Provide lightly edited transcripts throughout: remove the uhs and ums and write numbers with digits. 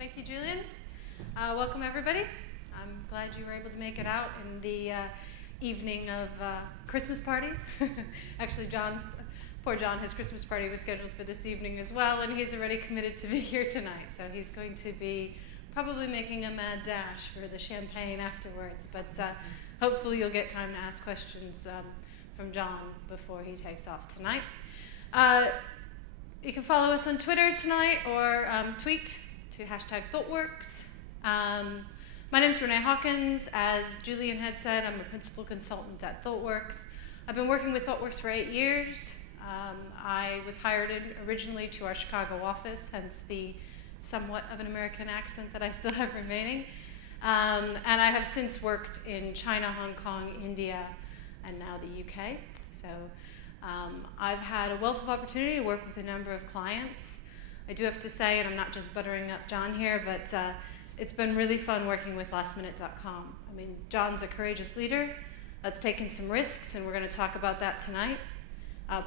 Thank you, Julian. Welcome, everybody. I'm glad you were able to make it out in the evening of Christmas parties. Actually, poor John, his Christmas party was scheduled for this evening as well, and he's already committed to be here tonight. So he's going to be probably making a mad dash for the champagne afterwards. But hopefully you'll get time to ask questions from John before he takes off tonight. You can follow us on Twitter tonight or tweet to #Thoughtworks. My name is Renee Hawkins. As Julian had said, I'm a principal consultant at Thoughtworks. I've been working with Thoughtworks for 8 years. I was hired in originally to our Chicago office, hence the somewhat of an American accent that I still have remaining. And I have since worked in China, Hong Kong, India, and now the UK. So I've had a wealth of opportunity to work with a number of clients. I do have to say, and I'm not just buttering up John here, but it's been really fun working with lastminute.com. I mean, John's a courageous leader that's taken some risks, and we're going to talk about that tonight.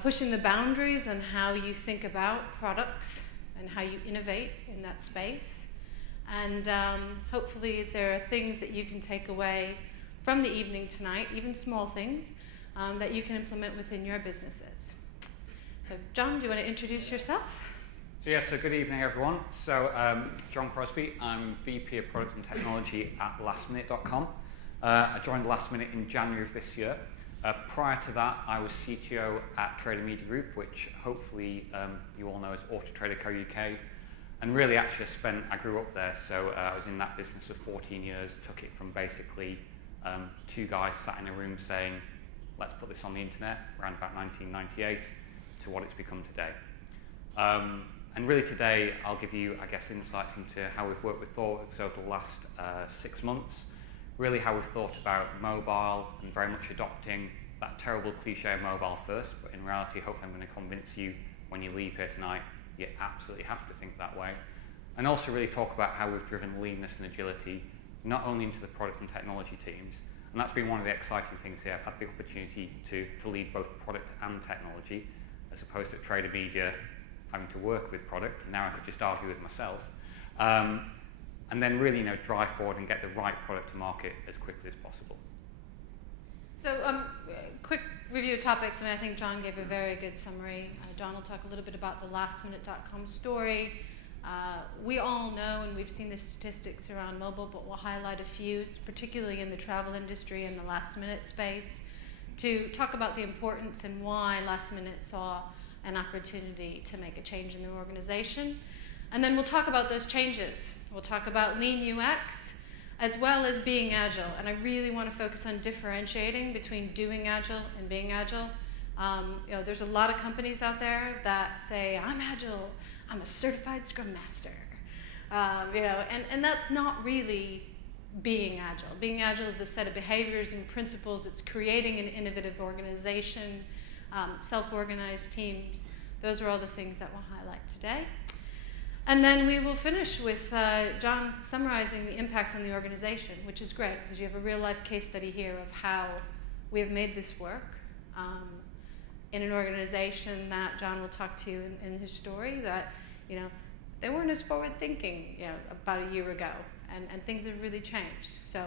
Pushing the boundaries on how you think about products and how you innovate in that space. And hopefully there are things that you can take away from the evening tonight, even small things, that you can implement within your businesses. So John, do you want to introduce yourself? So good evening, everyone. So John Crosby, I'm VP of Product and Technology at lastminute.com. I joined Last Minute in January of this year. Prior to that, I was CTO at Trader Media Group, which hopefully you all know as Auto Trader Co. UK. And really actually I grew up there, so I was in that business for 14 years, took it from basically two guys sat in a room saying, let's put this on the internet, around about 1998, to what it's become today. And really today, I'll give you, I guess, insights into how we've worked with Thoughtworks over the last 6 months, really how we've thought about mobile and very much adopting that terrible cliche of mobile first, but in reality, hopefully I'm going to convince you when you leave here tonight, you absolutely have to think that way. And also really talk about how we've driven leanness and agility, not only into the product and technology teams, and that's been one of the exciting things here. I've had the opportunity to lead both product and technology, as opposed to at Trader Media having to work with product. Now I could just argue with myself. And then really drive forward and get the right product to market as quickly as possible. So quick review of topics. I think John gave a very good summary. John will talk a little bit about the lastminute.com story. We all know, and we've seen the statistics around mobile, but we'll highlight a few, particularly in the travel industry and the last minute space, to talk about the importance and why Last Minute saw an opportunity to make a change in their organization. And then we'll talk about those changes. We'll talk about lean UX, as well as being agile. And I really want to focus on differentiating between doing agile and being agile. There's a lot of companies out there that say, I'm agile, I'm a certified Scrum Master. And that's not really being agile. Being agile is a set of behaviors and principles. It's creating an innovative organization, self-organized teams. Those are all the things that we'll highlight today. And then we will finish with John summarizing the impact on the organization, which is great, because you have a real-life case study here of how we have made this work in an organization that John will talk to you in his story, that they weren't as forward-thinking about a year ago, and things have really changed. So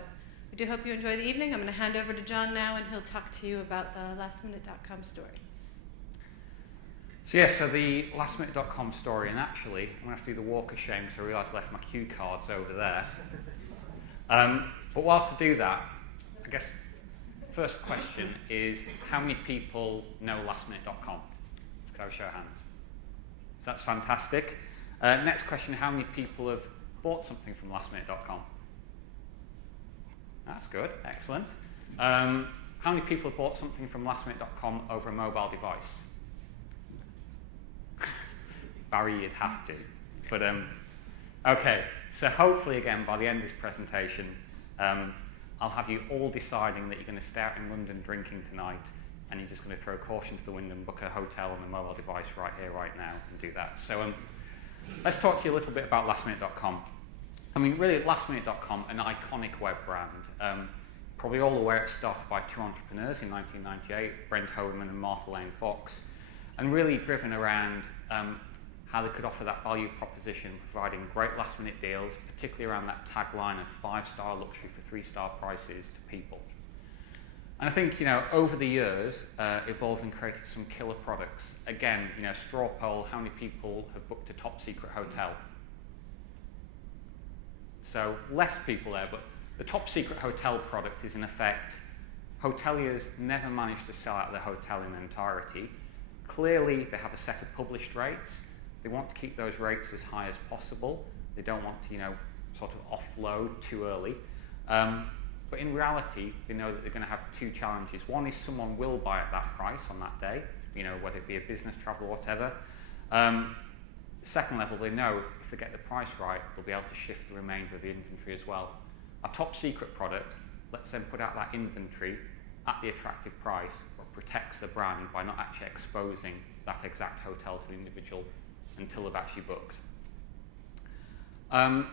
we do hope you enjoy the evening. I'm going to hand over to John now, and he'll talk to you about the lastminute.com story. So the lastminute.com story, and actually, I'm going to have to do the walk of shame because I realised I left my cue cards over there. But whilst I do that, I guess first question is, how many people know lastminute.com? Could I have a show of hands? So that's fantastic. Next question, how many people have bought something from lastminute.com? That's good, excellent. How many people have bought something from lastminute.com over a mobile device? Barry, you'd have to. But okay, so hopefully again by the end of this presentation, I'll have you all deciding that you're going to stay out in London drinking tonight, and you're just going to throw caution to the wind and book a hotel on a mobile device right here, right now, and do that. So let's talk to you a little bit about lastminute.com. Really, lastminute.com, an iconic web brand. Probably all aware it started by two entrepreneurs in 1998, Brent Hoberman and Martha Lane Fox, and really driven around how they could offer that value proposition, providing great last-minute deals, particularly around that tagline of 5-star luxury for 3-star prices to people. And I think, over the years, Evolve and created some killer products. Again, straw poll, how many people have booked a top secret hotel? So less people there, but the top secret hotel product is in effect, hoteliers never manage to sell out their hotel in entirety. Clearly, they have a set of published rates. They want to keep those rates as high as possible. They don't want to, sort of offload too early. But in reality, they know that they're going to have two challenges. One is someone will buy at that price on that day, whether it be a business travel or whatever. Second level, they know if they get the price right, they'll be able to shift the remainder of the inventory as well. A top secret product lets them put out that inventory at the attractive price, but protects the brand by not actually exposing that exact hotel to the individual until they've actually booked. And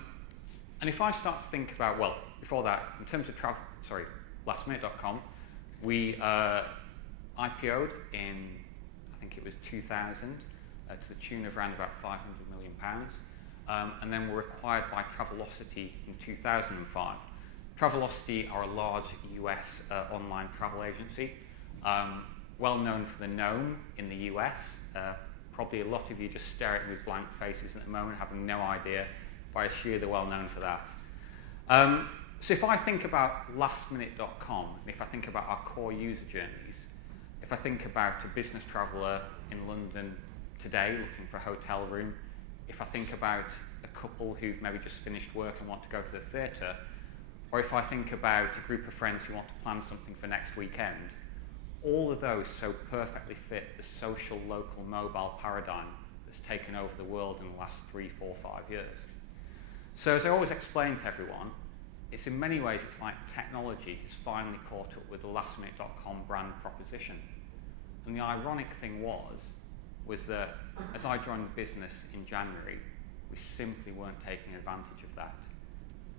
if I start to think about, well, before that, in terms of lastminute.com, we IPO'd in, I think it was 2000, to the tune of around about £500 million. And then were acquired by Travelocity in 2005. Travelocity are a large US online travel agency, well known for the gnome in the US. Probably a lot of you just stare at me with blank faces at the moment, having no idea, but I assume they're well known for that. So if I think about lastminute.com, and if I think about our core user journeys, if I think about a business traveller in London today looking for a hotel room, if I think about a couple who've maybe just finished work and want to go to the theatre, or if I think about a group of friends who want to plan something for next weekend, all of those so perfectly fit the social, local, mobile paradigm that's taken over the world in the last 3, 4, 5 years. So as I always explain to everyone, it's in many ways, it's like technology has finally caught up with the lastminute.com brand proposition. And the ironic thing was that as I joined the business in January, we simply weren't taking advantage of that.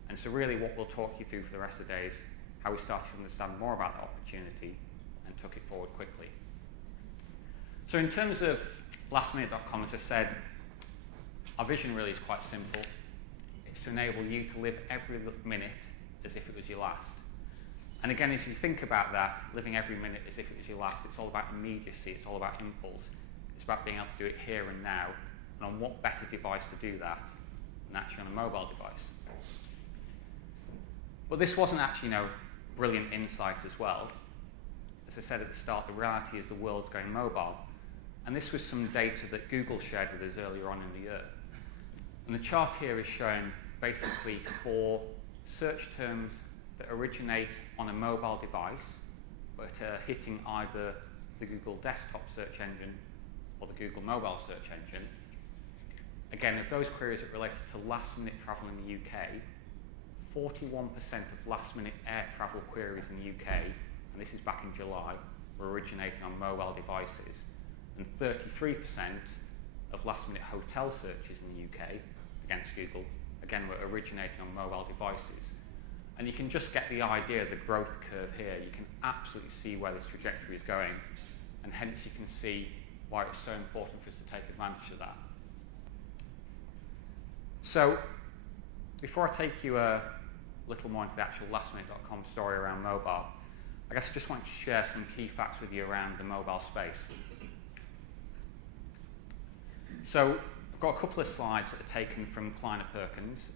And so really what we'll talk you through for the rest of the day is how we started to understand more about the opportunity and took it forward quickly. So in terms of lastminute.com, as I said, our vision really is quite simple. It's to enable you to live every minute as if it was your last. And again, as you think about that, living every minute as if it was your last, it's all about immediacy, it's all about impulse. It's about being able to do it here and now, and on what better device to do that than actually on a mobile device. But this wasn't actually, brilliant insight as well. As I said at the start, the reality is the world's going mobile. And this was some data that Google shared with us earlier on in the year. And the chart here is showing basically 4 search terms that originate on a mobile device, but are hitting either the Google desktop search engine or the Google mobile search engine. Again, of those queries that related to last-minute travel in the UK, 41% of last-minute air travel queries in the UK, and this is back in July, were originating on mobile devices, and 33% of last-minute hotel searches in the UK against Google, again, were originating on mobile devices. And you can just get the idea of the growth curve here. You can absolutely see where this trajectory is going, and hence you can see why it's so important for us to take advantage of that. So, before I take you a little more into the actual lastminute.com story around mobile, I guess I just want to share some key facts with you around the mobile space. So, I've got a couple of slides that are taken from Kleiner Perkins.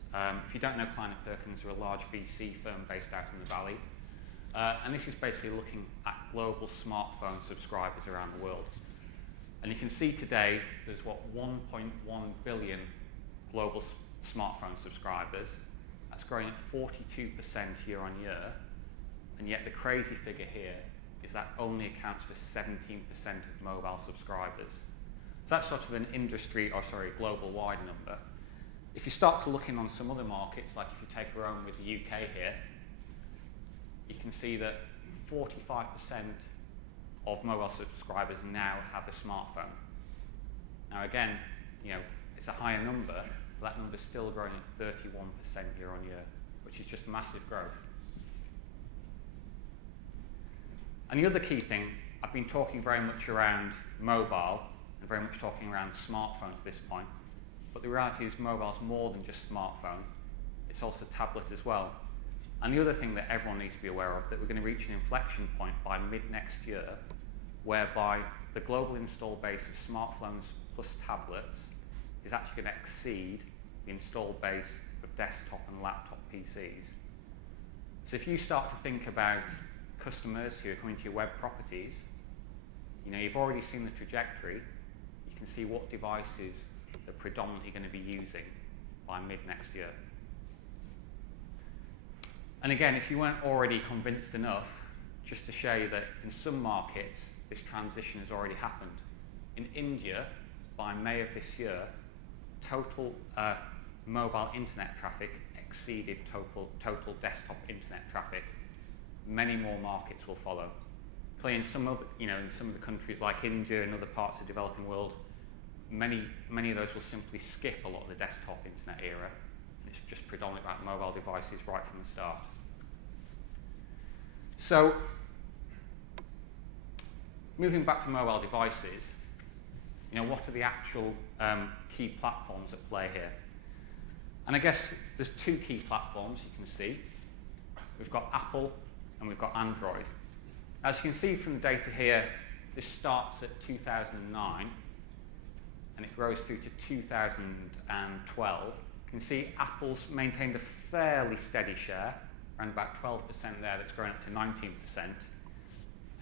If you don't know Kleiner Perkins, they're a large VC firm based out in the Valley. And this is basically looking at global smartphone subscribers around the world. And you can see today there's 1.1 billion global smartphone subscribers. That's growing at 42% year on year. And yet the crazy figure here is that only accounts for 17% of mobile subscribers. So that's sort of an global wide number. If you start to look in on some other markets, like if you take our own with the UK here, you can see that 45% of mobile subscribers now have a smartphone. Now again, it's a higher number, but that number's still growing at 31% year on year, which is just massive growth. And the other key thing, I've been talking very much around mobile, and very much talking around smartphones at this point. But the reality is mobile's more than just smartphone. It's also tablet as well. And the other thing that everyone needs to be aware of, that we're going to reach an inflection point by mid-next year, whereby the global install base of smartphones plus tablets is actually going to exceed the install base of desktop and laptop PCs. So if you start to think about customers who are coming to your web properties, you've already seen the trajectory. You can see what devices they're predominantly going to be using by mid-next year. And again, if you weren't already convinced enough, just to show you that in some markets, this transition has already happened. In India, by May of this year, total mobile internet traffic exceeded total desktop internet traffic. Many more markets will follow. Clearly, in some of the countries like India and other parts of the developing world, many of those will simply skip a lot of the desktop internet era. It's just predominantly about mobile devices right from the start. So, moving back to mobile devices, what are the actual key platforms at play here? And I guess there's two key platforms you can see. We've got Apple and we've got Android. As you can see from the data here, this starts at 2009 and it grows through to 2012. You can see Apple's maintained a fairly steady share, around about 12% there, that's grown up to 19%. And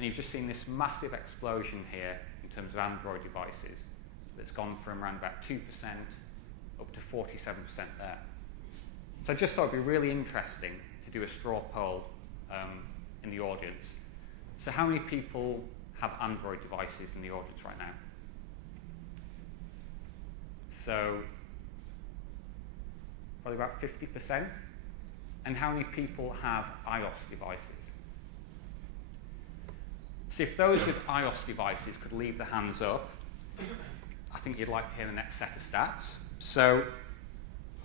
you've just seen this massive explosion here in terms of Android devices that's gone from around about 2% up to 47% there. So I just thought it'd be really interesting to do a straw poll in the audience. So how many people have Android devices in the audience right now? So probably about 50%. And how many people have iOS devices? So if those with iOS devices could leave their hands up, I think you'd like to hear the next set of stats. So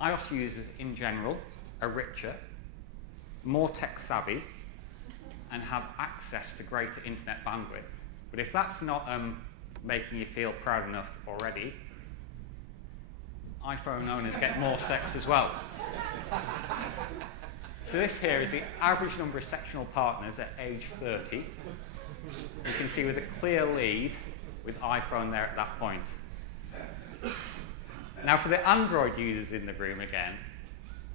iOS users in general are richer, more tech savvy, and have access to greater internet bandwidth. But if that's not making you feel proud enough already, iPhone owners get more sex as well. So this here is the average number of sectional partners at age 30. You can see with a clear lead with iPhone there at that point. Now for the Android users in the room again,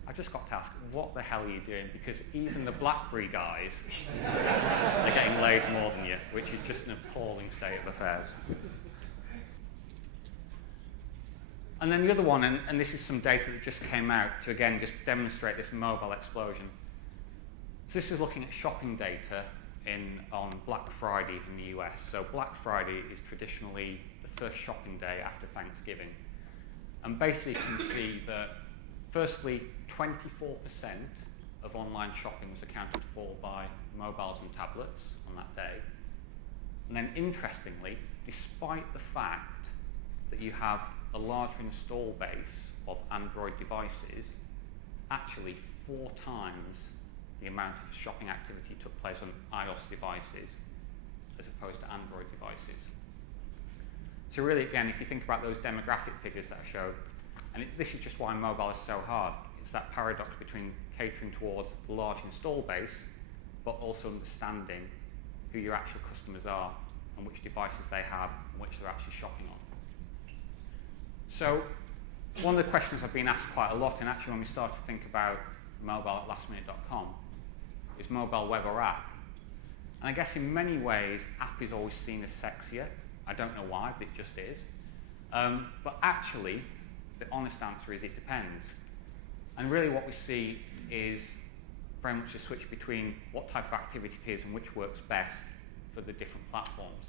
I've just got to ask, what the hell are you doing? Because even the BlackBerry guys are getting laid more than you, which is just an appalling state of affairs. And then the other one, and this is some data that just came out to again just demonstrate this mobile explosion. So this is looking at shopping data on Black Friday in the US. So Black Friday is traditionally the first shopping day after Thanksgiving. And basically you can see that firstly, 24% of online shopping was accounted for by mobiles and tablets on that day. And then interestingly, despite the fact that you have a larger install base of Android devices, actually 4 times the amount of shopping activity took place on iOS devices as opposed to Android devices. So really, again, if you think about those demographic figures that I showed, and this is just why mobile is so hard, it's that paradox between catering towards the large install base, but also understanding who your actual customers are and which devices they have and which they're actually shopping on. So one of the questions I've been asked quite a lot, and actually when we start to think about mobile at lastminute.com, is mobile web or app? And I guess in many ways, app is always seen as sexier. I don't know why, but it just is. But actually, the honest answer is it depends. And really what we see is very much a switch between what type of activity it is and which works best for the different platforms.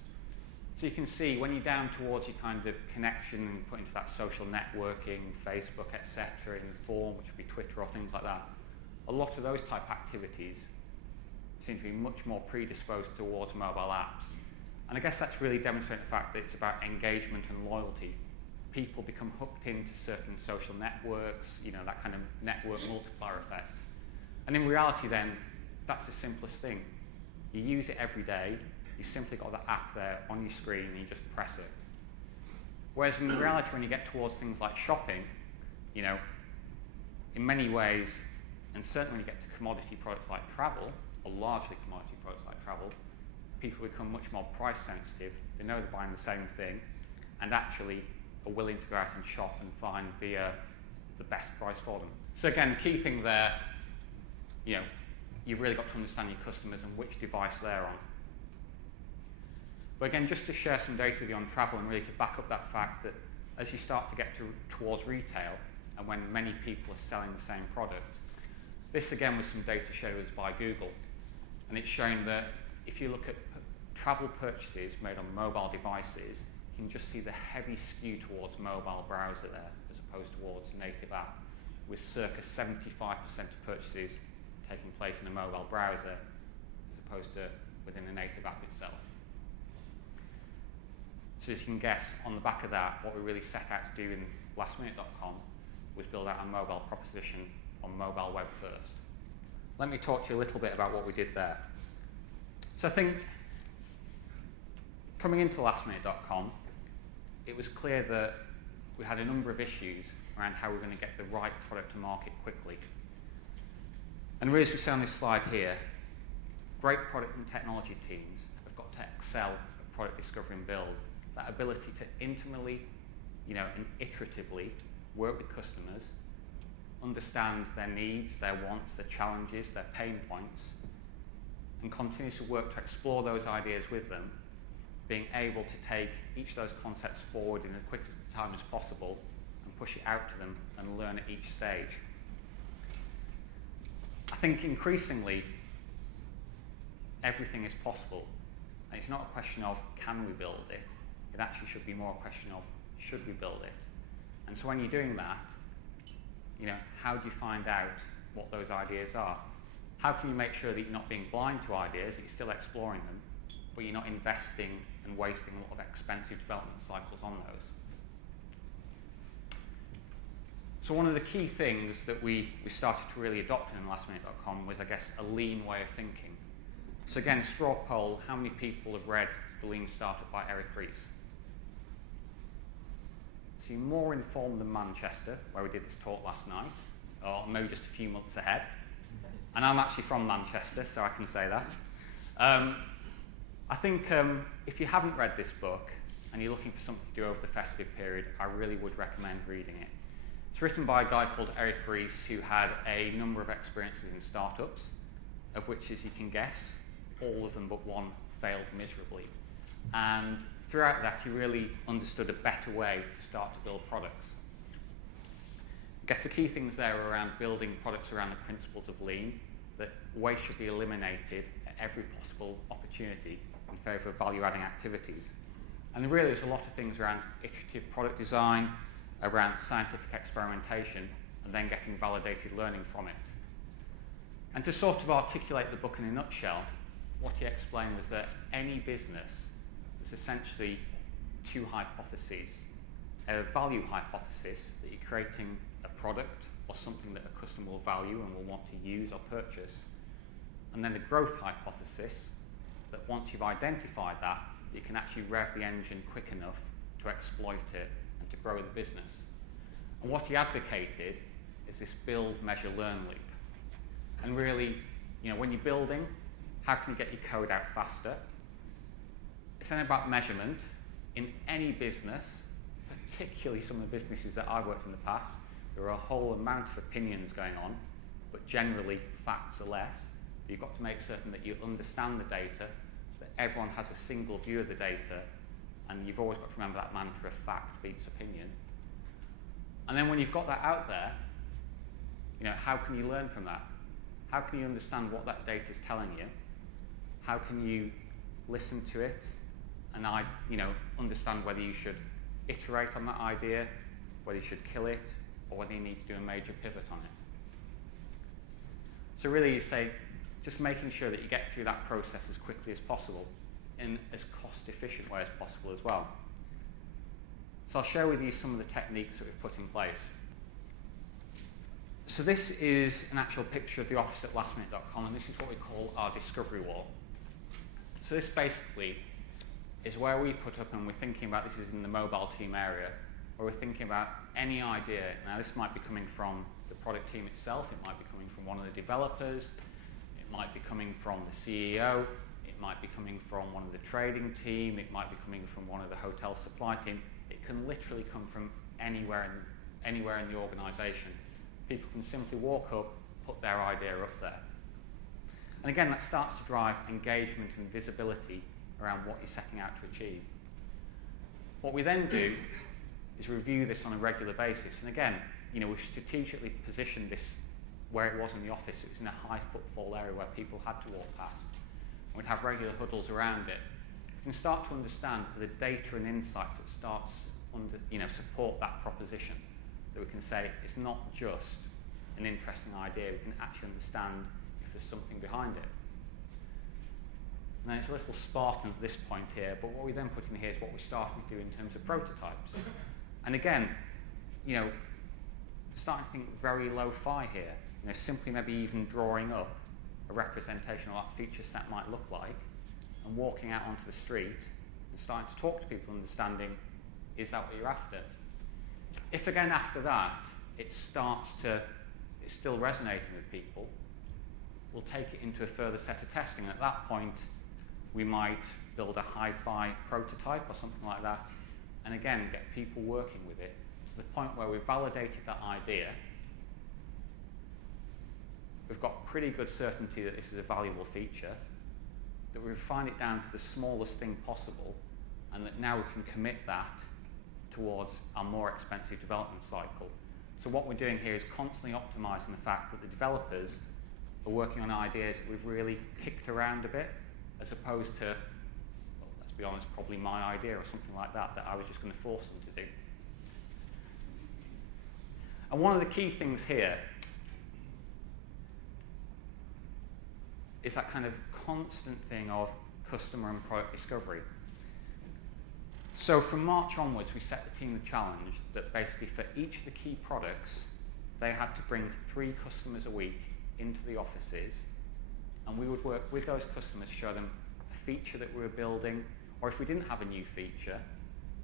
So you can see when you're down towards your kind of connection and put into that social networking, Facebook, etc., in the form, which would be Twitter or things like that, a lot of those type activities seem to be much more predisposed towards mobile apps. And I guess that's really demonstrating the fact that it's about engagement and loyalty. People become hooked into certain social networks, that kind of network multiplier effect. And in reality then, that's the simplest thing. You use it every day, you simply got the app there on your screen and you just press it. Whereas in reality, when you get towards things like shopping, you know, in many ways, and certainly when you get to commodity products like travel, or largely commodity products like travel, people become much more price sensitive. They know they're buying the same thing, and actually are willing to go out and shop and find the best price for them. So again, the key thing there, you know, you've really got to understand your customers and which device they're on. But again, just to share some data with you on travel and really to back up that fact that as you start to get towards retail and when many people are selling the same product, this again was some data shared by Google. And it's showing that if you look at travel purchases made on mobile devices, you can just see the heavy skew towards mobile browser there as opposed towards native app, with circa 75% of purchases taking place in a mobile browser as opposed to within a native app itself. So as you can guess, on the back of that, what we really set out to do in lastminute.com was build out a mobile proposition on mobile web first. Let me talk to you a little bit about what we did there. So I think coming into lastminute.com, it was clear that we had a number of issues around how we're going to get the right product to market quickly. And really, as we see on this slide here, great product and technology teams have got to excel at product discovery and build. That ability to intimately, you know, and iteratively work with customers, understand their needs, their wants, their challenges, their pain points, and continue to work to explore those ideas with them, being able to take each of those concepts forward in as quick a time as possible and push it out to them and learn at each stage. I think increasingly, everything is possible. And it's not a question of can we build it, it actually should be more a question of should we build it. And so when you're doing that, you know, how do you find out what those ideas are? How can you make sure that you're not being blind to ideas, that you're still exploring them, but you're not investing and wasting a lot of expensive development cycles on those? So one of the key things that we started to really adopt in lastminute.com was, I guess, a lean way of thinking. So again, straw poll, how many people have read The Lean Startup by Eric Ries? So you're more informed than Manchester, where we did this talk last night, or maybe just a few months ahead. And I'm actually from Manchester, so I can say that. I think if you haven't read this book and you're looking for something to do over the festive period, I really would recommend reading it. It's written by a guy called Eric Ries, who had a number of experiences in startups, of which, as you can guess, all of them but one failed miserably. And throughout that, he really understood a better way to start to build products. I guess the key things there are around building products around the principles of lean, that waste should be eliminated at every possible opportunity in favour of value-adding activities. And really there's a lot of things around iterative product design, around scientific experimentation, and then getting validated learning from it. And to sort of articulate the book in a nutshell, what he explained was that any business is essentially two hypotheses. A value hypothesis, that you're creating a product or something that a customer will value and will want to use or purchase. And then a growth hypothesis, that once you've identified that, you can actually rev the engine quick enough to exploit it and to grow the business. And what he advocated is this build, measure, learn loop. And really, you know, when you're building, how can you get your code out faster? It's then about measurement. In any business, particularly some of the businesses that I've worked in the past, there are a whole amount of opinions going on, but generally facts are less. But you've got to make certain that you understand the data, that everyone has a single view of the data, and you've always got to remember that mantra, fact beats opinion. And then when you've got that out there, you know, how can you learn from that? How can you understand what that data is telling you? How can you listen to it and understand whether you should iterate on that idea, whether you should kill it, or whether you need to do a major pivot on it? So really you say, just making sure that you get through that process as quickly as possible in as cost-efficient way as possible as well. So I'll share with you some of the techniques that we've put in place. So this is an actual picture of the office at lastminute.com, and this is what we call our discovery wall. So this basically is where we put up, and we're thinking about, this is in the mobile team area, where we're thinking about any idea. Now this might be coming from the product team itself, it might be coming from one of the developers, it might be coming from the CEO, it might be coming from one of the trading team, it might be coming from one of the hotel supply team. It can literally come from anywhere in the organisation. People can simply walk up, put their idea up there. And again, that starts to drive engagement and visibility around what you're setting out to achieve. What we then do is review this on a regular basis. And again, we've strategically positioned this where it was in the office. It was in a high footfall area where people had to walk past. And we'd have regular huddles around it. You can start to understand the data and insights that starts support that proposition. That we can say it's not just an interesting idea, we can actually understand if there's something behind it. And then it's a little Spartan at this point here, but what we then put in here is what we're starting to do in terms of prototypes. And again, starting to think very lo-fi here. Simply maybe even drawing up a representation of what that feature set might look like, and walking out onto the street and starting to talk to people, understanding, is that what you're after? If again after that it's still resonating with people, we'll take it into a further set of testing. And at that point, we might build a hi-fi prototype or something like that, and again get people working with it to the point where we've validated that idea. We've got pretty good certainty that this is a valuable feature, that we refine it down to the smallest thing possible, and that now we can commit that towards our more expensive development cycle. So what we're doing here is constantly optimizing the fact that the developers are working on ideas that we've really kicked around a bit, as opposed to, well, let's be honest, probably my idea or something like that I was just going to force them to do. And one of the key things here is that kind of constant thing of customer and product discovery. So from March onwards, we set the team the challenge that basically for each of the key products, they had to bring 3 customers a week into the offices, and we would work with those customers, show them a feature that we were building, or if we didn't have a new feature,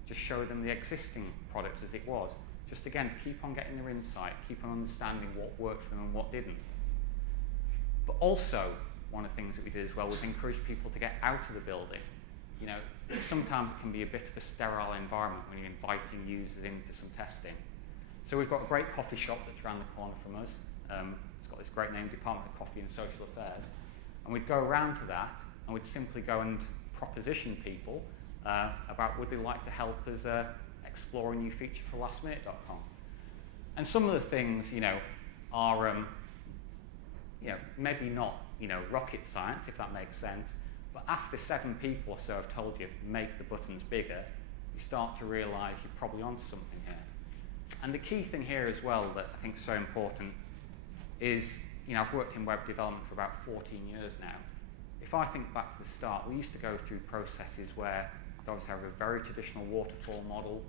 just show them the existing product as it was. Just again, to keep on getting their insight, keep on understanding what worked for them and what didn't. But also, one of the things that we did as well was encourage people to get out of the building. Sometimes it can be a bit of a sterile environment when you're inviting users in for some testing. So we've got a great coffee shop that's around the corner from us. It's got this great name, Department of Coffee and Social Affairs. And we'd go around to that, and we'd simply go and proposition people about would they like to help us explore a new feature for lastminute.com. And some of the things, are maybe not, rocket science, if that makes sense. But after 7 people or so have told you, make the buttons bigger, you start to realise you're probably onto something here. And the key thing here as well that I think is so important is, I've worked in web development for about 14 years now. If I think back to the start, we used to go through processes where we'd obviously have a very traditional waterfall model.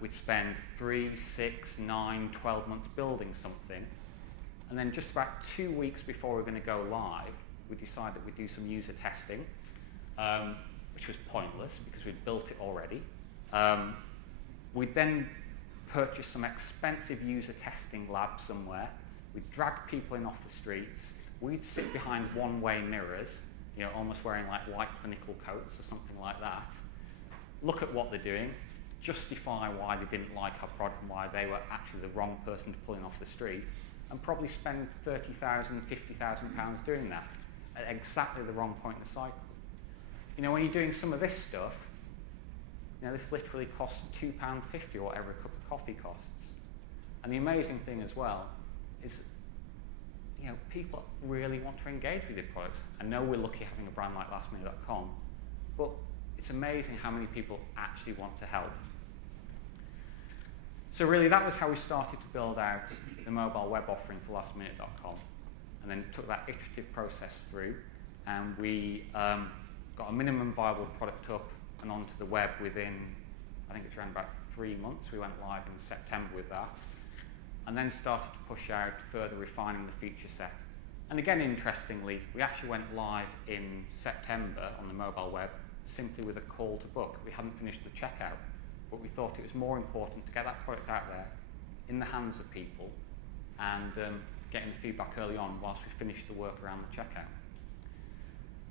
We'd spend 3, 6, 9, 12 months building something. And then just about 2 weeks before we're going to go live, we decided that we'd do some user testing, which was pointless because we'd built it already. We'd then purchase some expensive user testing labs somewhere. We'd drag people in off the streets. We'd sit behind one-way mirrors, almost wearing like white clinical coats or something like that. Look at what they're doing, justify why they didn't like our product and why they were actually the wrong person to pull in off the street, and probably spend £30,000, £50,000 doing that at exactly the wrong point in the cycle. When you're doing some of this stuff, this literally costs £2.50 or whatever a cup of coffee costs. And the amazing thing as well is, people really want to engage with your products. I know we're lucky having a brand like lastminute.com, but it's amazing how many people actually want to help. So really, that was how we started to build out the mobile web offering for lastminute.com, and then took that iterative process through, and we got a minimum viable product up and onto the web within, I think it's around about 3 months. We went live in September with that, and then started to push out further refining the feature set. And again, interestingly, we actually went live in September on the mobile web, simply with a call to book. We hadn't finished the checkout, but we thought it was more important to get that product out there in the hands of people and getting the feedback early on whilst we finished the work around the checkout.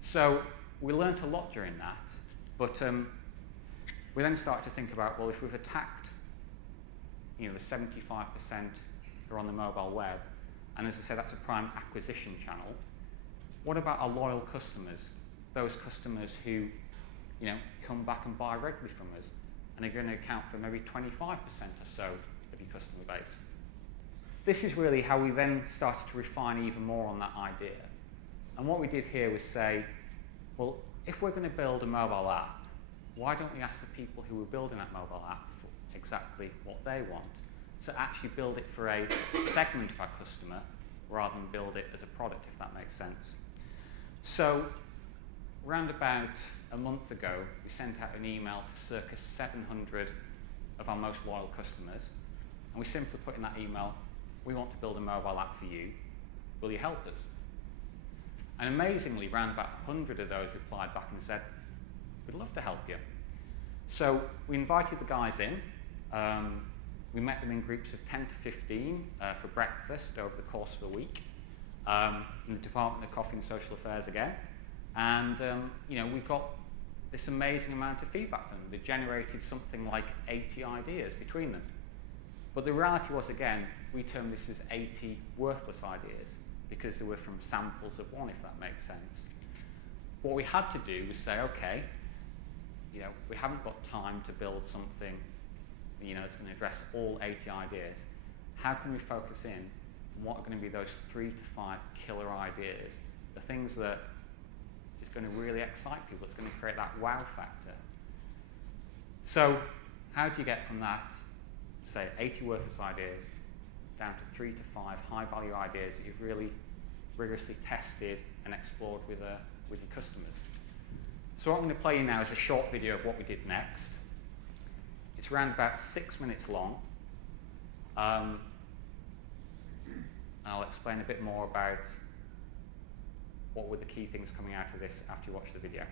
So we learnt a lot during that, but we then started to think about, well, if we've attacked the 75% who are on the mobile web, and as I said, that's a prime acquisition channel, what about our loyal customers, those customers who come back and buy regularly from us, and are going to account for maybe 25% or so of your customer base? This is really how we then started to refine even more on that idea. And what we did here was say, well, if we're going to build a mobile app, why don't we ask the people who are building that mobile app for exactly what they want? So actually build it for a segment of our customer rather than build it as a product, if that makes sense. So around about a month ago, we sent out an email to circa 700 of our most loyal customers, and we simply put in that email, we want to build a mobile app for you, will you help us? And amazingly, around about 100 of those replied back and said, we'd love to help you. So we invited the guys in. We met them in groups of 10 to 15 for breakfast over the course of a week in the Department of Coffee and Social Affairs again. And we got this amazing amount of feedback from them. They generated something like 80 ideas between them. But the reality was, again, we termed this as 80 worthless ideas because they were from samples of one, if that makes sense. What we had to do was say, okay, we haven't got time to build something that's going to address all 80 ideas. How can we focus in on what are going to be those 3 to 5 killer ideas, the things that is going to really excite people, it's going to create that wow factor. So how do you get from that, say, 80 worthless ideas down to 3 to 5 high-value ideas that you've really rigorously tested and explored with your customers? So what I'm going to play you now is a short video of what we did next. It's around about 6 minutes long. And I'll explain a bit more about what were the key things coming out of this after you watch the video.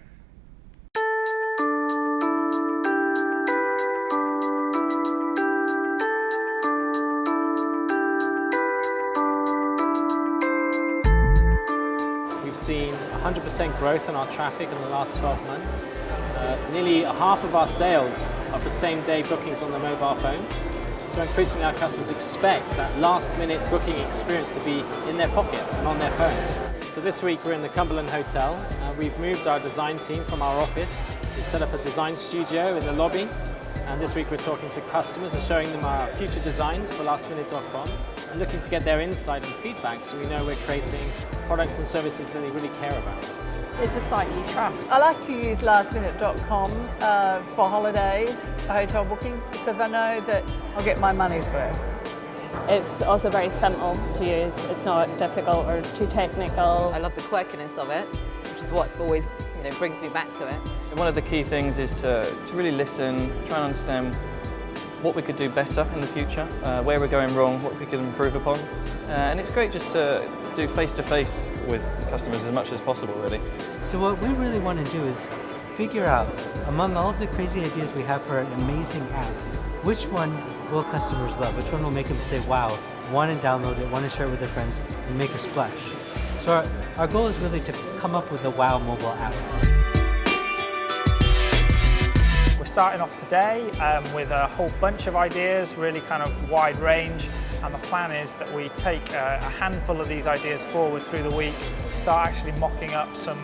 We've seen 100% growth in our traffic in the last 12 months. Nearly half of our sales are for same-day bookings on the mobile phone. So increasingly our customers expect that last-minute booking experience to be in their pocket and on their phone. So this week we're in the Cumberland Hotel. We've moved our design team from our office. We've set up a design studio in the lobby. And this week we're talking to customers and showing them our future designs for lastminute.com and looking to get their insight and feedback so we know we're creating products and services that they really care about. It's a site you trust. I like to use lastminute.com for holidays, for hotel bookings, because I know that I'll get my money's worth. It's also very simple to use. It's not difficult or too technical. I love the quirkiness of it, which is what always brings me back to it. One of the key things is to really listen, try and understand what we could do better in the future, where we're going wrong, what we could improve upon. And it's great just to do face-to-face with customers as much as possible, really. So what we really want to do is figure out, among all of the crazy ideas we have for an amazing app, which one will customers love? Which one will make them say, wow, want to download it, want to share it with their friends, and make a splash? So our goal is really to come up with a wow mobile app. We're starting off today with a whole bunch of ideas, really kind of wide range. And the plan is that we take a handful of these ideas forward through the week, start actually mocking up some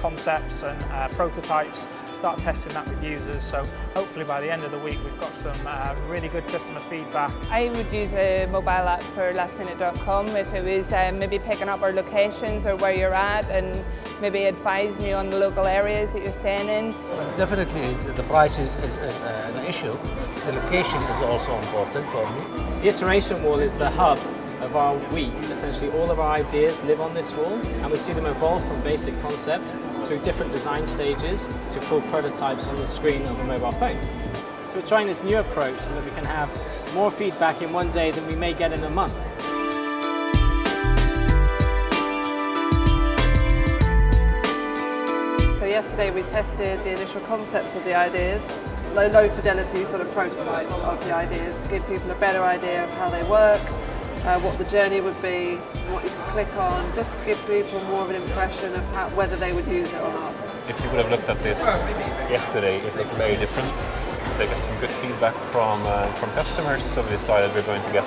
concepts and prototypes, start testing that with users. So hopefully by the end of the week we've got some really good customer feedback. I would use a mobile app for lastminute.com if it was maybe picking up our locations or where you're at and maybe advising you on the local areas that you're staying in. Definitely the price is an issue. The location is also important for me. The iteration wall is the hub of our week. Essentially all of our ideas live on this wall and we see them evolve from basic concept through different design stages to full prototypes on the screen of a mobile phone. So we're trying this new approach so that we can have more feedback in one day than we may get in a month. So yesterday we tested the initial concepts of the ideas, low fidelity sort of prototypes of the ideas to give people a better idea of how they work, what the journey would be, what you could click on, just to give people more of an impression of whether they would use it or not. If you would have looked at this yesterday, it looked very different. They get some good feedback from customers, so we decided we're going to get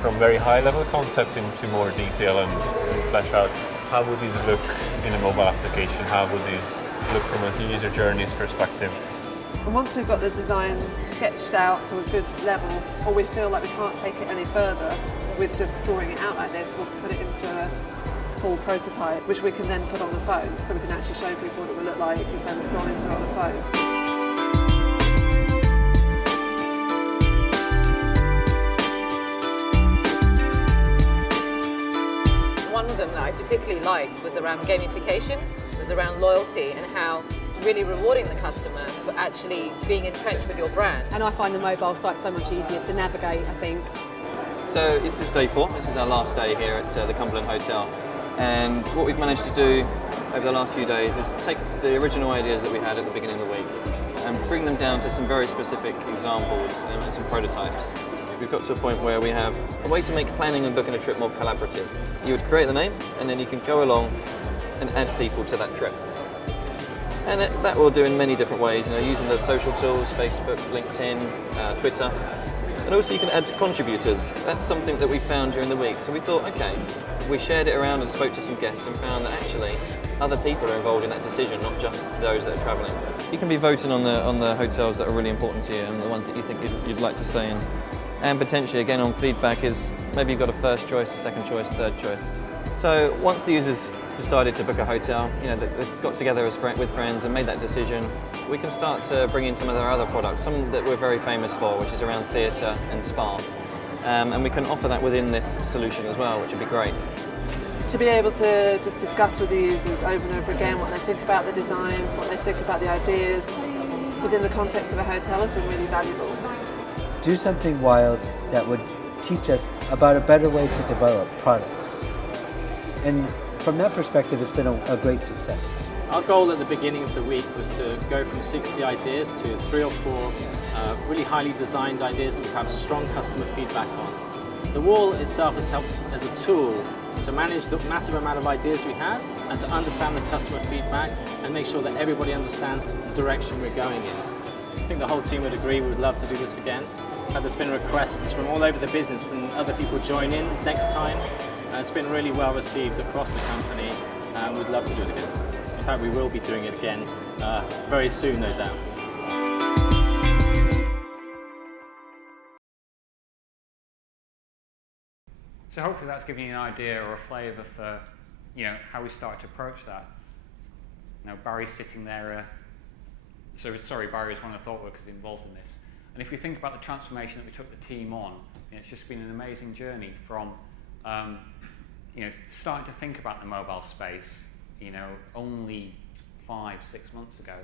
from very high level concept into more detail and flesh out how would these look in a mobile application, how would these look from a user journey's perspective. And once we've got the design sketched out to a good level, or we feel like we can't take it any further with just drawing it out like this, we'll put it into a full prototype, which we can then put on the phone, so we can actually show people what it would look like if they were scrolling through on the phone. One of them that I particularly liked was around gamification, was around loyalty and how really rewarding the customer for actually being entrenched with your brand. And I find the mobile site so much easier to navigate, I think. So this is day 4, this is our last day here at the Cumberland Hotel, and what we've managed to do over the last few days is take the original ideas that we had at the beginning of the week and bring them down to some very specific examples and some prototypes. We've got to a point where we have a way to make planning and booking a trip more collaborative. You would create the name and then you can go along and add people to that trip. And that we'll do in many different ways, using the social tools, Facebook, LinkedIn, Twitter. And also you can add contributors. That's something that we found during the week. So we thought, okay, we shared it around and spoke to some guests and found that actually other people are involved in that decision, not just those that are travelling. You can be voting on the hotels that are really important to you and the ones that you think you'd like to stay in. And potentially, again, on feedback is maybe you've got a first choice, a second choice, third choice. So once the users decided to book a hotel, they've got together with friends and made that decision, we can start to bring in some of our other products, some that we're very famous for, which is around theatre and spa. And we can offer that within this solution as well, which would be great. To be able to just discuss with the users over and over again what they think about the designs, what they think about the ideas within the context of a hotel has been really valuable. Do something wild that would teach us about a better way to develop products. And from that perspective, it's been a great success. Our goal at the beginning of the week was to go from 60 ideas to 3 or 4 really highly designed ideas that we have strong customer feedback on. The wall itself has helped as a tool to manage the massive amount of ideas we had and to understand the customer feedback and make sure that everybody understands the direction we're going in. I think the whole team would agree we would love to do this again. There's been requests from all over the business. Can other people join in next time? It's been really well received across the company and we'd love to do it again. In fact, we will be doing it again very soon, no doubt. So hopefully that's given you an idea or a flavour for how we started to approach that. Barry's sitting there. Barry is one of the Thoughtworkers involved in this. And if we think about the transformation that we took the team on, it's just been an amazing journey from starting to think about the mobile space, only 5-6 months ago,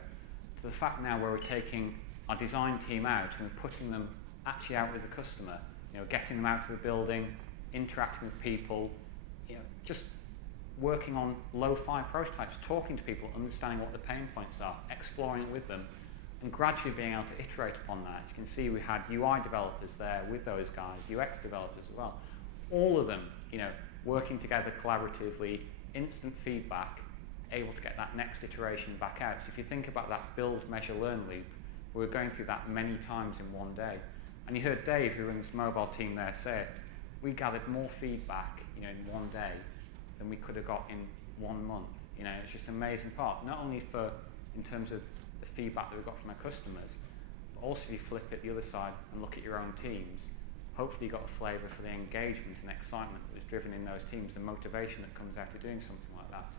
to the fact now where we're taking our design team out and we're putting them actually out with the customer, getting them out to the building, interacting with people, just working on lo-fi prototypes, talking to people, understanding what the pain points are, exploring it with them, and gradually being able to iterate upon that. As you can see, we had UI developers there with those guys, UX developers as well. All of them, working together collaboratively, instant feedback, able to get that next iteration back out. So if you think about that build, measure, learn loop, we were going through that many times in one day. And you heard Dave, who runs the mobile team there, say it. We gathered more feedback, in one day than we could have got in 1 month. It's just an amazing part, not only in terms of the feedback that we got from our customers, but also if you flip it the other side and look at your own teams, hopefully you got a flavour for the engagement and excitement that was driven in those teams, the motivation that comes out of doing something like that.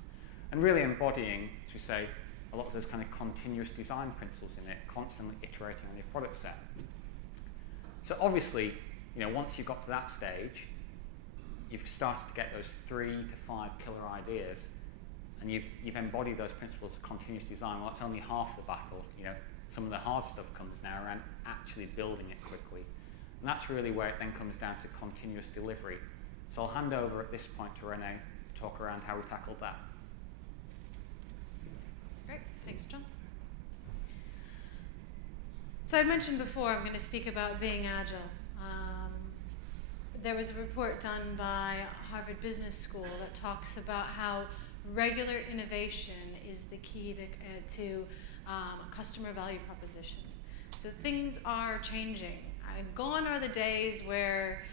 And really embodying, as we say, a lot of those kind of continuous design principles in it, constantly iterating on your product set. So obviously, once you've got to that stage, you've started to get those 3 to 5 killer ideas, and you've embodied those principles of continuous design. Well, that's only half the battle. Some of the hard stuff comes now around actually building it quickly. And that's really where it then comes down to continuous delivery. So I'll hand over at this point to Renee to talk around how we tackled that. Great. Thanks, John. So I mentioned before I'm going to speak about being agile. There was a report done by Harvard Business School that talks about how regular innovation is the key to a customer value proposition. So things are changing. Gone are the days where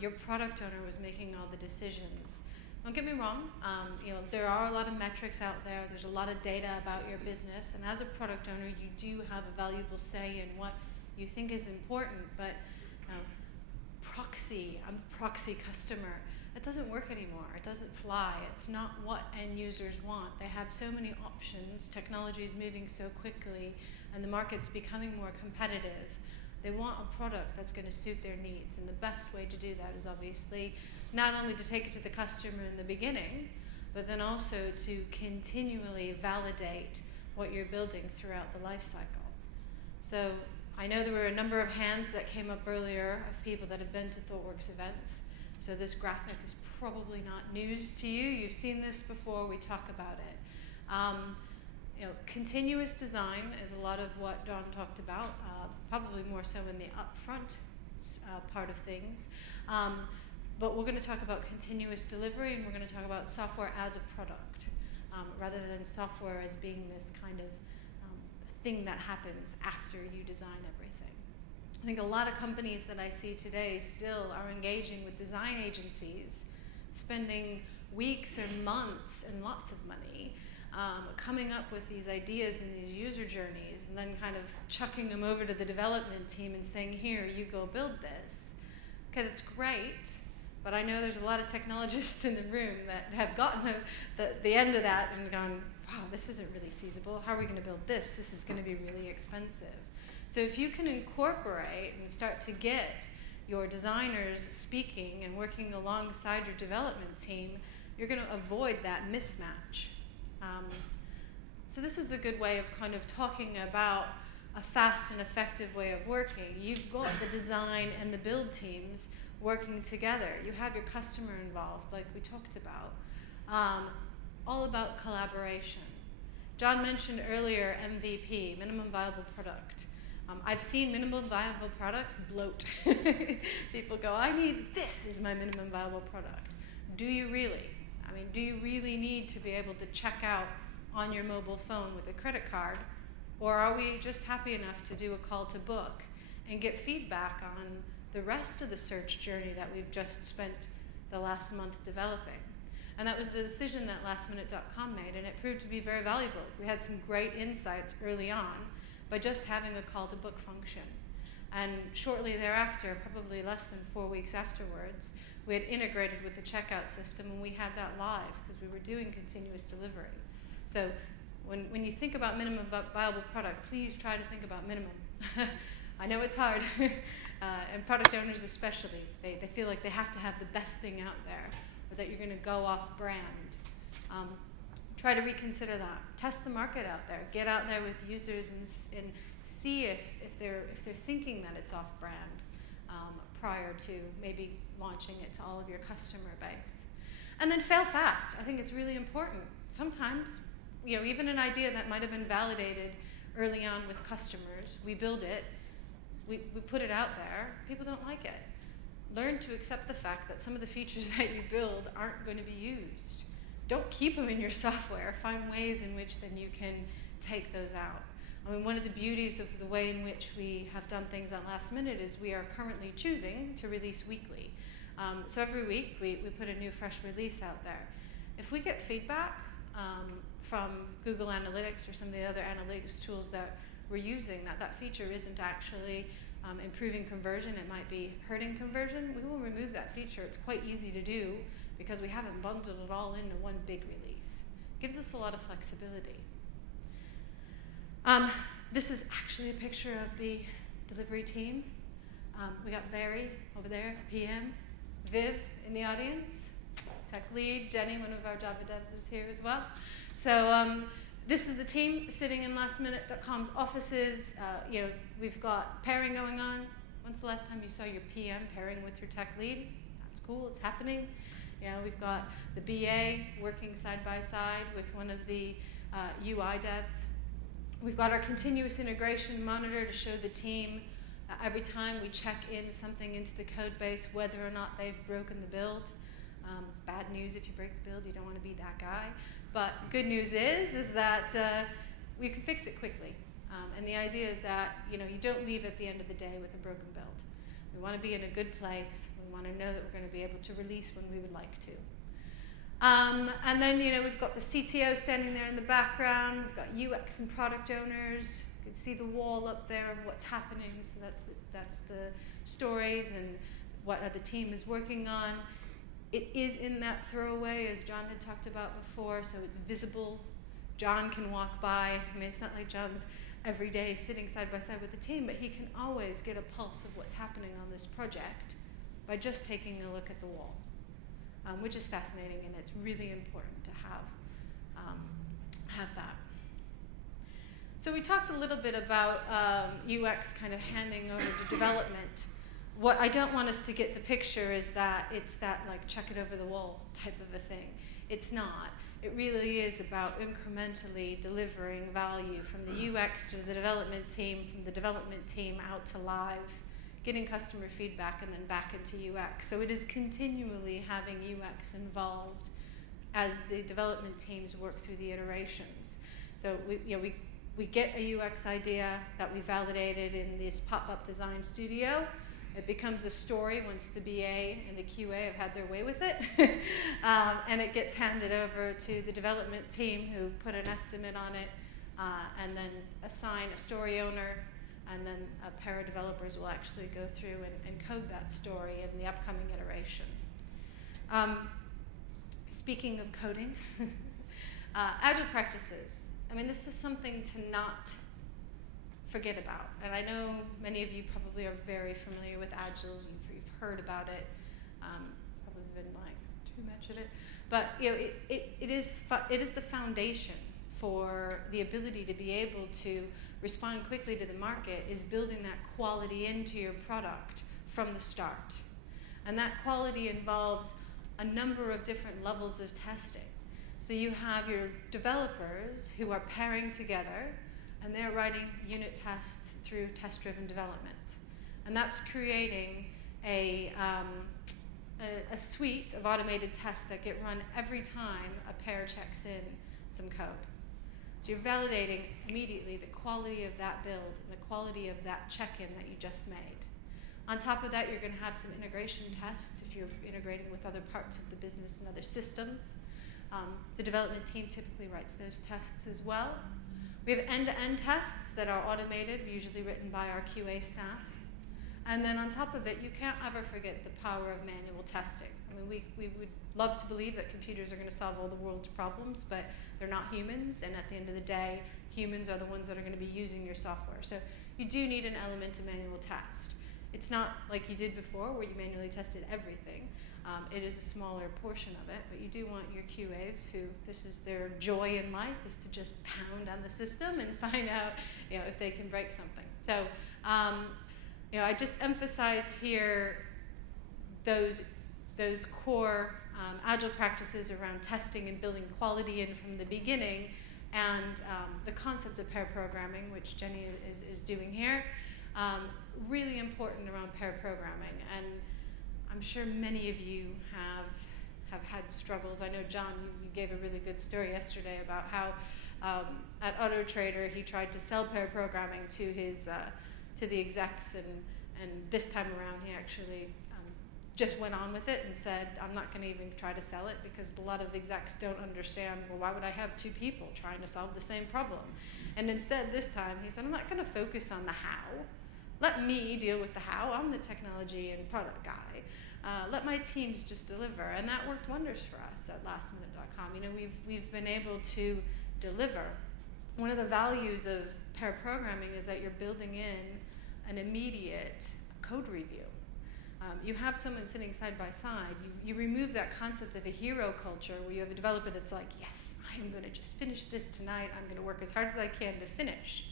your product owner was making all the decisions. Don't get me wrong, there are a lot of metrics out there. There's a lot of data about your business, and as a product owner, you do have a valuable say in what you think is important. But I'm a proxy customer. It doesn't work anymore. It doesn't fly. It's not what end users want. They have so many options. Technology is moving so quickly, and the market's becoming more competitive. They want a product that's going to suit their needs, and the best way to do that is obviously not only to take it to the customer in the beginning, but then also to continually validate what you're building throughout the life cycle. So I know there were a number of hands that came up earlier of people that have been to Thoughtworks events. So this graphic is probably not news to you. You've seen this before. We talk about it. Continuous design is a lot of what Don talked about, probably more so in the upfront part of things. But we're going to talk about continuous delivery, and we're going to talk about software as a product, rather than software as being this kind of thing that happens after you design everything. I think a lot of companies that I see today still are engaging with design agencies, spending weeks or months and lots of money coming up with these ideas and these user journeys, and then kind of chucking them over to the development team and saying, here, you go build this. Okay, that's great, but I know there's a lot of technologists in the room that have gotten the end of that and gone, wow, this isn't really feasible. How are we going to build this? This is going to be really expensive. So if you can incorporate and start to get your designers speaking and working alongside your development team, you're going to avoid that mismatch. So this is a good way of kind of talking about a fast and effective way of working. You've got the design and the build teams working together. You have your customer involved, like we talked about. All about collaboration. John mentioned earlier MVP, minimum viable product. I've seen minimum viable products bloat. People go, this is my minimum viable product. Do you really? Do you really need to be able to check out on your mobile phone with a credit card? Or are we just happy enough to do a call to book and get feedback on the rest of the search journey that we've just spent the last month developing? And that was the decision that lastminute.com made, and it proved to be very valuable. We had some great insights early on by just having a call to book function. And shortly thereafter, probably less than 4 weeks afterwards, we had integrated with the checkout system, and we had that live because we were doing continuous delivery. So when you think about minimum viable product, please try to think about minimum. I know it's hard, and product owners especially. They feel like they have to have the best thing out there, or that you're going to go off brand. Try to reconsider that. Test the market out there. Get out there with users and see if they're thinking that it's off brand prior to maybe launching it to all of your customer base. And then fail fast. I think it's really important. Sometimes, even an idea that might have been validated early on with customers, we build it, we put it out there, people don't like it. Learn to accept the fact that some of the features that you build aren't going to be used. Don't keep them in your software. Find ways in which then you can take those out. One of the beauties of the way in which we have done things at Last Minute is we are currently choosing to release weekly. So every week we put a new fresh release out there. If we get feedback from Google Analytics or some of the other analytics tools that we're using, that feature isn't actually improving conversion, it might be hurting conversion, we will remove that feature. It's quite easy to do because we haven't bundled it all into one big release. It gives us a lot of flexibility. This is actually a picture of the delivery team. We got Barry over there, PM, Viv in the audience, tech lead, Jenny, one of our Java devs, is here as well. So this is the team sitting in lastminute.com's offices. We've got pairing going on. When's the last time you saw your PM pairing with your tech lead? That's cool, it's happening. We've got the BA working side by side with one of the UI devs. We've got our continuous integration monitor to show the team every time we check in something into the code base, whether or not they've broken the build. Bad news, if you break the build, you don't want to be that guy. But good news is that we can fix it quickly. And the idea is that you don't leave at the end of the day with a broken build. We want to be in a good place. We want to know that we're going to be able to release when we would like to. And then we've got the CTO standing there in the background. We've got UX and product owners. You can see the wall up there of what's happening. So that's the stories and what the team is working on. It is in that throwaway, as John had talked about before, so it's visible. John can walk by. I mean, it's not like John's every day sitting side by side with the team, but he can always get a pulse of what's happening on this project by just taking a look at the wall, which is fascinating, and it's really important to have that. So we talked a little bit about UX kind of handing over to development. What I don't want us to get the picture is that it's that like chuck it over the wall type of a thing. It's not. It really is about incrementally delivering value from the UX to the development team, from the development team out to live, getting customer feedback, and then back into UX. So it is continually having UX involved as the development teams work through the iterations. So we get a UX idea that we validated in this pop-up design studio. It becomes a story once the BA and the QA have had their way with it. And it gets handed over to the development team who put an estimate on it and then assign a story owner, and then a pair of developers will actually go through and code that story in the upcoming iteration. Speaking of coding, Agile practices. I mean, this is something to not forget about. And I know many of you probably are very familiar with Agile. You've heard about it. Probably been like too much of it. But it is the foundation for the ability to be able to respond quickly to the market, is building that quality into your product from the start. And that quality involves a number of different levels of testing. So you have your developers who are pairing together, and they're writing unit tests through test-driven development. And that's creating a suite of automated tests that get run every time a pair checks in some code. So you're validating immediately the quality of that build and the quality of that check-in that you just made. On top of that, you're going to have some integration tests if you're integrating with other parts of the business and other systems. The development team typically writes those tests as well. We have end-to-end tests that are automated, usually written by our QA staff. And then on top of it, you can't ever forget the power of manual testing. I mean, we would love to believe that computers are going to solve all the world's problems, but they're not humans, and at the end of the day, humans are the ones that are going to be using your software. So you do need an element of manual test. It's not like you did before where you manually tested everything. It is a smaller portion of it, but you do want your QAs who, this is their joy in life, is to just pound on the system and find out if they can break something. So I just emphasize here those core Agile practices around testing and building quality in from the beginning, and the concept of pair programming, which Jenny is doing here. Really important around pair programming, and I'm sure many of you have had struggles. I know, John, you gave a really good story yesterday about how at Auto Trader he tried to sell pair programming to the execs, and this time around he actually just went on with it and said, I'm not going to even try to sell it because a lot of execs don't understand, well, why would I have two people trying to solve the same problem? And instead this time he said, I'm not going to focus on the how. Let me deal with the how. I'm the technology and product guy. Let my teams just deliver. And that worked wonders for us at lastminute.com. We've been able to deliver. One of the values of pair programming is that you're building in an immediate code review. You have someone sitting side by side. You remove that concept of a hero culture where you have a developer that's like, yes, I'm going to just finish this tonight. I'm going to work as hard as I can to finish.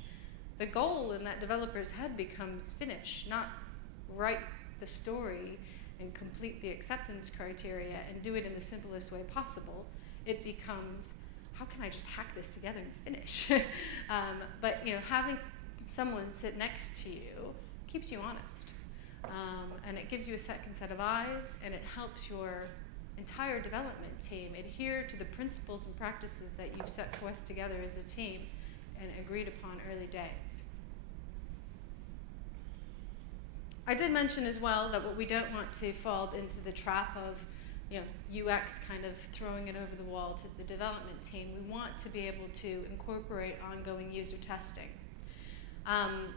The goal in that developer's head becomes finish, not write the story and complete the acceptance criteria and do it in the simplest way possible. It becomes, how can I just hack this together and finish? But having someone sit next to you keeps you honest. And it gives you a second set of eyes, and it helps your entire development team adhere to the principles and practices that you've set forth together as a team and agreed upon early days. I did mention as well that what we don't want to fall into the trap of UX kind of throwing it over the wall to the development team. We want to be able to incorporate ongoing user testing.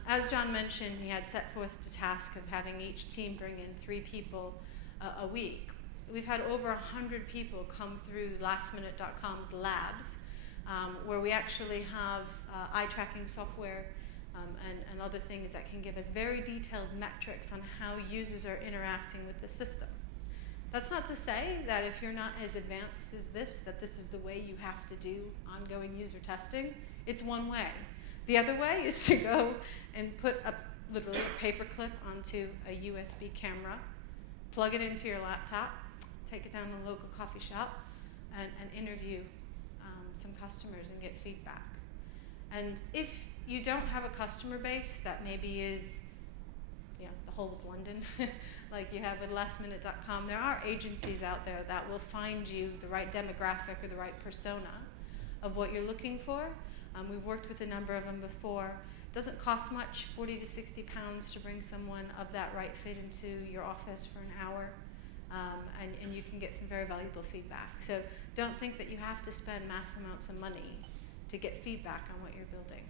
As John mentioned, he had set forth the task of having each team bring in 3 people a week. We've had over 100 people come through lastminute.com's labs, where we actually have eye tracking software and other things that can give us very detailed metrics on how users are interacting with the system. That's not to say that if you're not as advanced as this, that this is the way you have to do ongoing user testing. It's one way. The other way is to go and put literally a paper clip onto a USB camera, plug it into your laptop, take it down to the local coffee shop, and interview some customers and get feedback. And if you don't have a customer base that maybe is the whole of London, like you have with lastminute.com, there are agencies out there that will find you the right demographic or the right persona of what you're looking for. We've worked with a number of them before. It doesn't cost much, 40 to 60 pounds to bring someone of that right fit into your office for an hour, and you can get some very valuable feedback. So don't think that you have to spend mass amounts of money to get feedback on what you're building.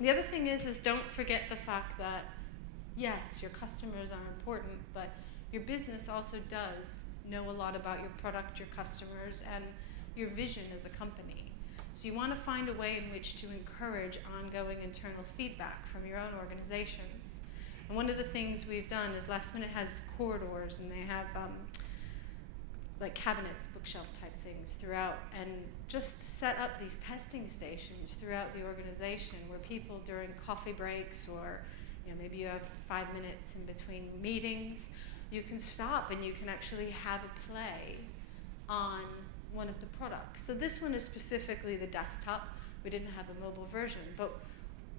The other thing is don't forget the fact that, yes, your customers are important, but your business also does know a lot about your product, your customers, and your vision as a company. So you want to find a way in which to encourage ongoing internal feedback from your own organizations. And one of the things we've done is Last Minute has corridors, and they have like cabinets, bookshelf type things throughout, and just set up these testing stations throughout the organization where people during coffee breaks, or maybe you have 5 minutes in between meetings, you can stop and you can actually have a play on one of the products. So this one is specifically the desktop. We didn't have a mobile version, but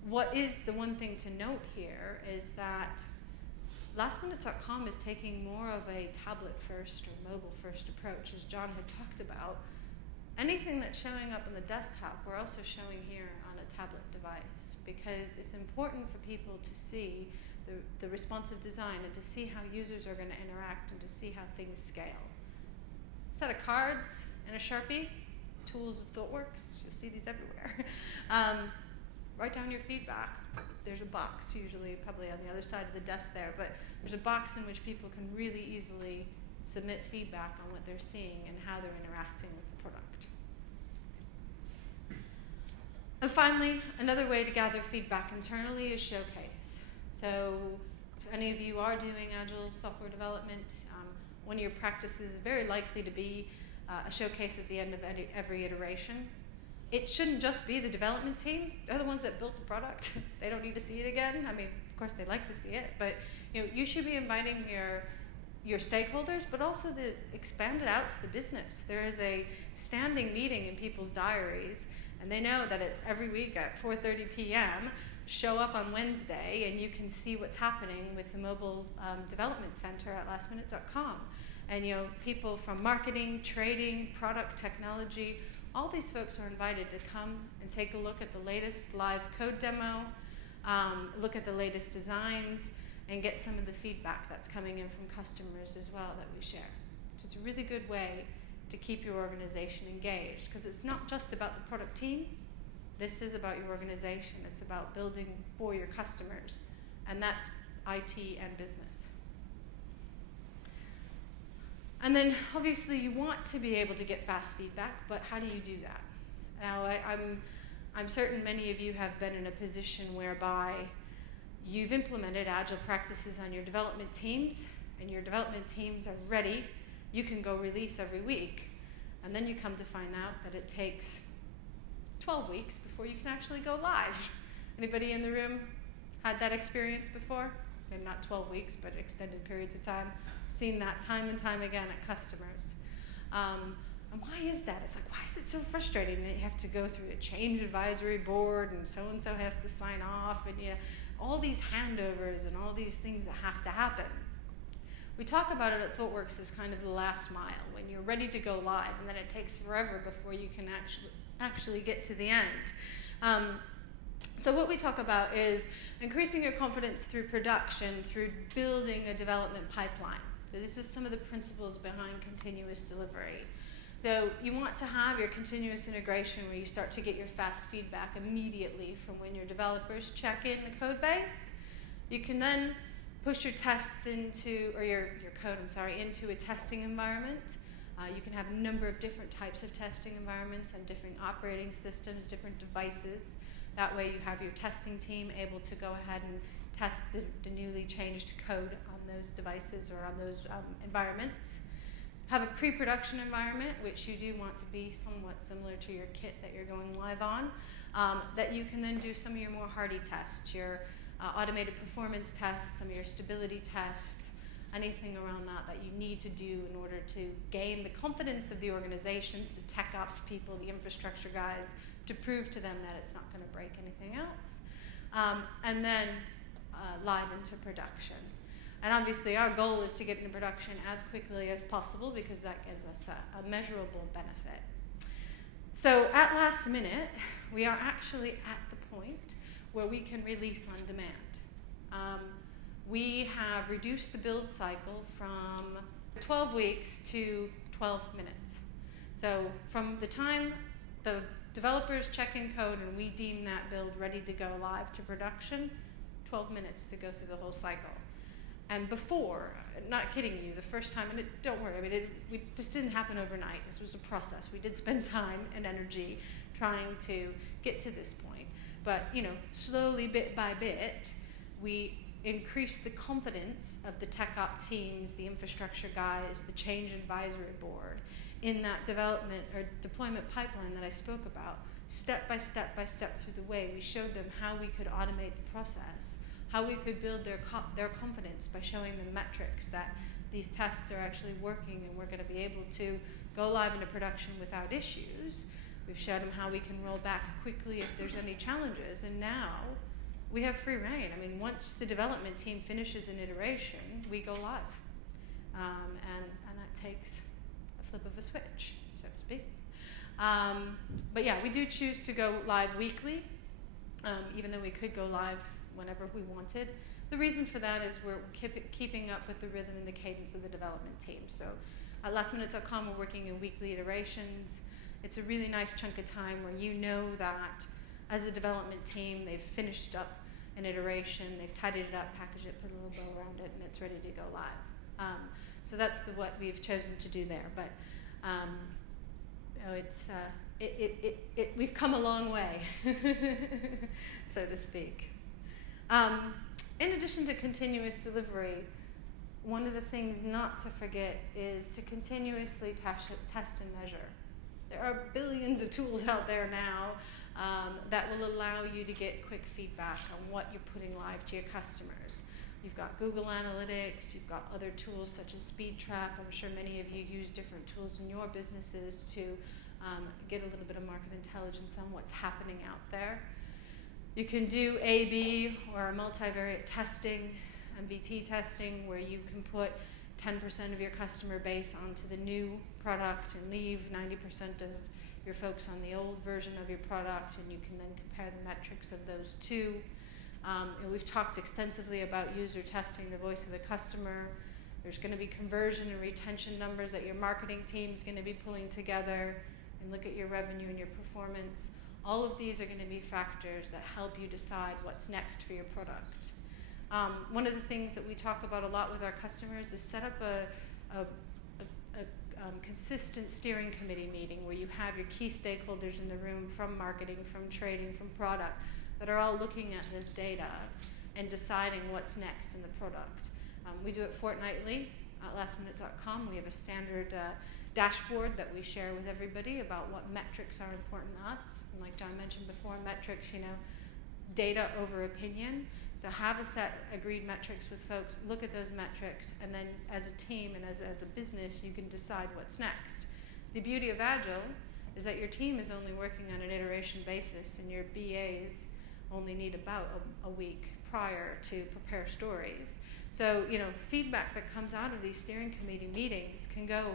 what is the one thing to note here is that lastminute.com is taking more of a tablet-first or mobile-first approach, as John had talked about. Anything that's showing up on the desktop, we're also showing here on a tablet device, because it's important for people to see the responsive design and to see how users are going to interact and to see how things scale. A set of cards and a Sharpie, tools of Thoughtworks, you'll see these everywhere. Write down your feedback. There's a box, usually probably on the other side of the desk there, but there's a box in which people can really easily submit feedback on what they're seeing and how they're interacting with the product. And finally, another way to gather feedback internally is showcase. So if any of you are doing Agile software development, one of your practices is very likely to be a showcase at the end of every iteration. It shouldn't just be the development team. They're the ones that built the product. They don't need to see it again. I mean, of course they'd like to see it, but you should be inviting your stakeholders, but also expand it out to the business. There is a standing meeting in people's diaries, and they know that it's every week at 4:30 p.m. Show up on Wednesday, and you can see what's happening with the mobile development center at lastminute.com. And people from marketing, trading, product, technology, all these folks are invited to come and take a look at the latest live code demo, look at the latest designs, and get some of the feedback that's coming in from customers as well that we share. So it's a really good way to keep your organization engaged, because it's not just about the product team. This is about your organization. It's about building for your customers, and that's IT and business. And then obviously you want to be able to get fast feedback, but how do you do that? Now I'm certain many of you have been in a position whereby you've implemented Agile practices on your development teams, and your development teams are ready. You can go release every week, and then you come to find out that it takes 12 weeks before you can actually go live. Anybody in the room had that experience before? Maybe not 12 weeks, but extended periods of time. Seen that time and time again at customers. And why is that? It's like, why is it so frustrating that you have to go through a change advisory board and so has to sign off, and all these handovers and all these things that have to happen? We talk about it at Thoughtworks as kind of the last mile, when you're ready to go live, and then it takes forever before you can actually get to the end. So what we talk about is increasing your confidence through production, through building a development pipeline. So this is some of the principles behind continuous delivery. So you want to have your continuous integration where you start to get your fast feedback immediately from when your developers check in the code base. You can then push your tests into, or your code, into a testing environment. You can have a number of different types of testing environments on different operating systems, different devices. That way you have your testing team able to go ahead and test the newly changed code on those devices or on those environments. Have a pre-production environment, which you do want to be somewhat similar to your kit that you're going live on, that you can then do some of your more hardy tests, your automated performance tests, some of your stability tests, anything around that you need to do in order to gain the confidence of the organizations, the tech ops people, the infrastructure guys, to prove to them that it's not going to break anything else. And then live into production. And obviously our goal is to get into production as quickly as possible because that gives us a measurable benefit. So at last minute, we are actually at the point where we can release on demand. We have reduced the build cycle from 12 weeks to 12 minutes. So from the time the developers check in code and we deem that build ready to go live to production, 12 minutes to go through the whole cycle. And before, not kidding you, the first time, and don't worry, this didn't happen overnight. This was a process. We did spend time and energy trying to get to this point. But slowly, bit by bit, we increased the confidence of the tech op teams, the infrastructure guys, the change advisory board in that development or deployment pipeline that I spoke about. Step by step through the way, we showed them how we could automate the process, how we could build their confidence by showing them metrics that these tests are actually working and we're going to be able to go live into production without issues. We've shown them how we can roll back quickly if there's any challenges, and now we have free reign. Once the development team finishes an iteration, we go live. And that takes a flip of a switch, so to speak. But yeah, we do choose to go live weekly, even though we could go live whenever we wanted. The reason for that is we're keeping up with the rhythm and the cadence of the development team. So at lastminute.com, we're working in weekly iterations. It's a really nice chunk of time where you know that as a development team, they've finished up an iteration, they've tidied it up, packaged it, put a little bow around it, and it's ready to go live. So that's what we've chosen to do there. But we've come a long way, so to speak. In addition to continuous delivery, one of the things not to forget is to continuously test and measure. There are billions of tools out there now that will allow you to get quick feedback on what you're putting live to your customers. You've got Google Analytics, you've got other tools such as SpeedTrap. I'm sure many of you use different tools in your businesses to get a little bit of market intelligence on what's happening out there. You can do A/B or multivariate testing and VT testing where you can put 10% of your customer base onto the new product and leave 90% of your folks on the old version of your product, and you can then compare the metrics of those two. We've talked extensively about user testing the voice of the customer. There's going to be conversion and retention numbers that your marketing team is going to be pulling together and look at your revenue and your performance. All of these are going to be factors that help you decide what's next for your product. One of the things that we talk about a lot with our customers is set up a consistent steering committee meeting where you have your key stakeholders in the room from marketing, from trading, from product that are all looking at this data and deciding what's next in the product. We do it fortnightly at lastminute.com. We have a standard dashboard that we share with everybody about what metrics are important to us. And like John mentioned before, metrics, data over opinion. So have a set agreed metrics with folks, look at those metrics, and then as a team and as a business, you can decide what's next. The beauty of Agile is that your team is only working on an iteration basis, and your BAs only need about a week prior to prepare stories. So, feedback that comes out of these steering committee meetings can go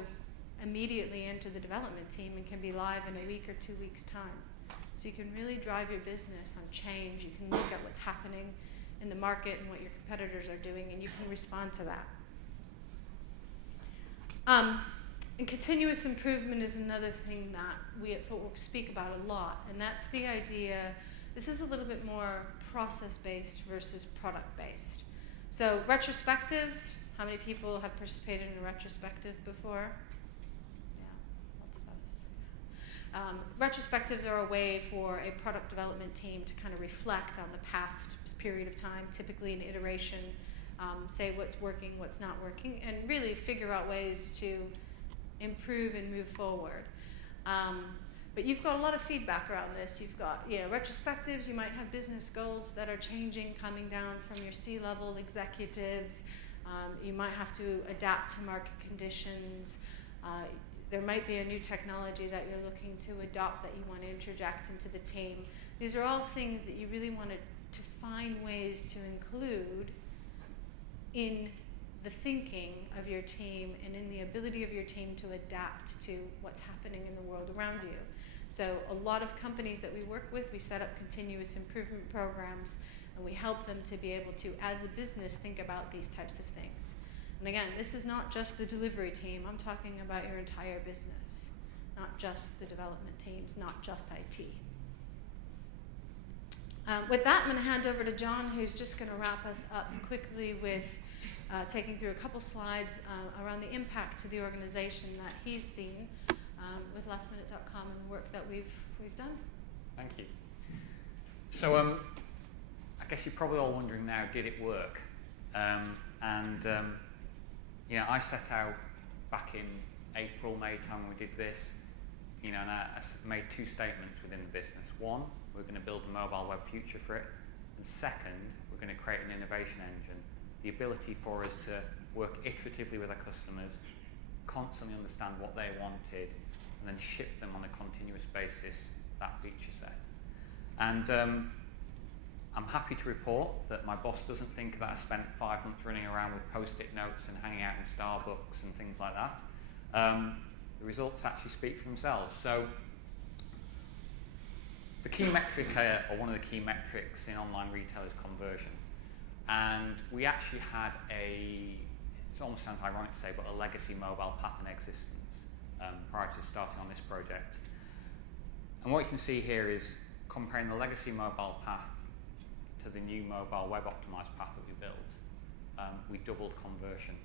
immediately into the development team and can be live in a week or 2 weeks' time. So you can really drive your business on change. You can look at what's happening in the market and what your competitors are doing, and you can respond to that. And continuous improvement is another thing that we at Thoughtworks speak about a lot, and that's the idea, this is a little bit more process-based versus product-based. So retrospectives, how many people have participated in a retrospective before? Lots of us. Retrospectives are a way for a product development team to kind of reflect on the past period of time, typically an iteration, say what's working, what's not working, and really figure out ways to improve and move forward. But you've got a lot of feedback around this. You've got retrospectives, you might have business goals that are changing, coming down from your C-level executives. You might have to adapt to market conditions. There might be a new technology that you're looking to adopt that you want to interject into the team. These are all things that you really want to find ways to include in the thinking of your team and in the ability of your team to adapt to what's happening in the world around you. So a lot of companies that we work with, we set up continuous improvement programs, and we help them to be able to, as a business, think about these types of things. And again, this is not just the delivery team. I'm talking about your entire business, not just the development teams, not just IT. With that, I'm going to hand over to John, who's just going to wrap us up quickly with taking through a couple slides around the impact to the organization that he's seen with lastminute.com and the work that we've done. Thank you. So I guess you're probably all wondering now, did it work? I set out back in April, May time when we did this, and I made two statements within the business. One, we're going to build a mobile web future for it. And second, we're going to create an innovation engine. The ability for us to work iteratively with our customers, constantly understand what they wanted, and then ship them on a continuous basis that feature set. And I'm happy to report that my boss doesn't think that I spent 5 months running around with post-it notes and hanging out in Starbucks and things like that. The results actually speak for themselves. So the key metric, or one of the key metrics in online retail, is conversion. And we actually had it almost sounds ironic to say, but a legacy mobile path in existence prior to starting on this project. And what you can see here is comparing the legacy mobile path to the new mobile web optimized path that we built. We doubled conversion.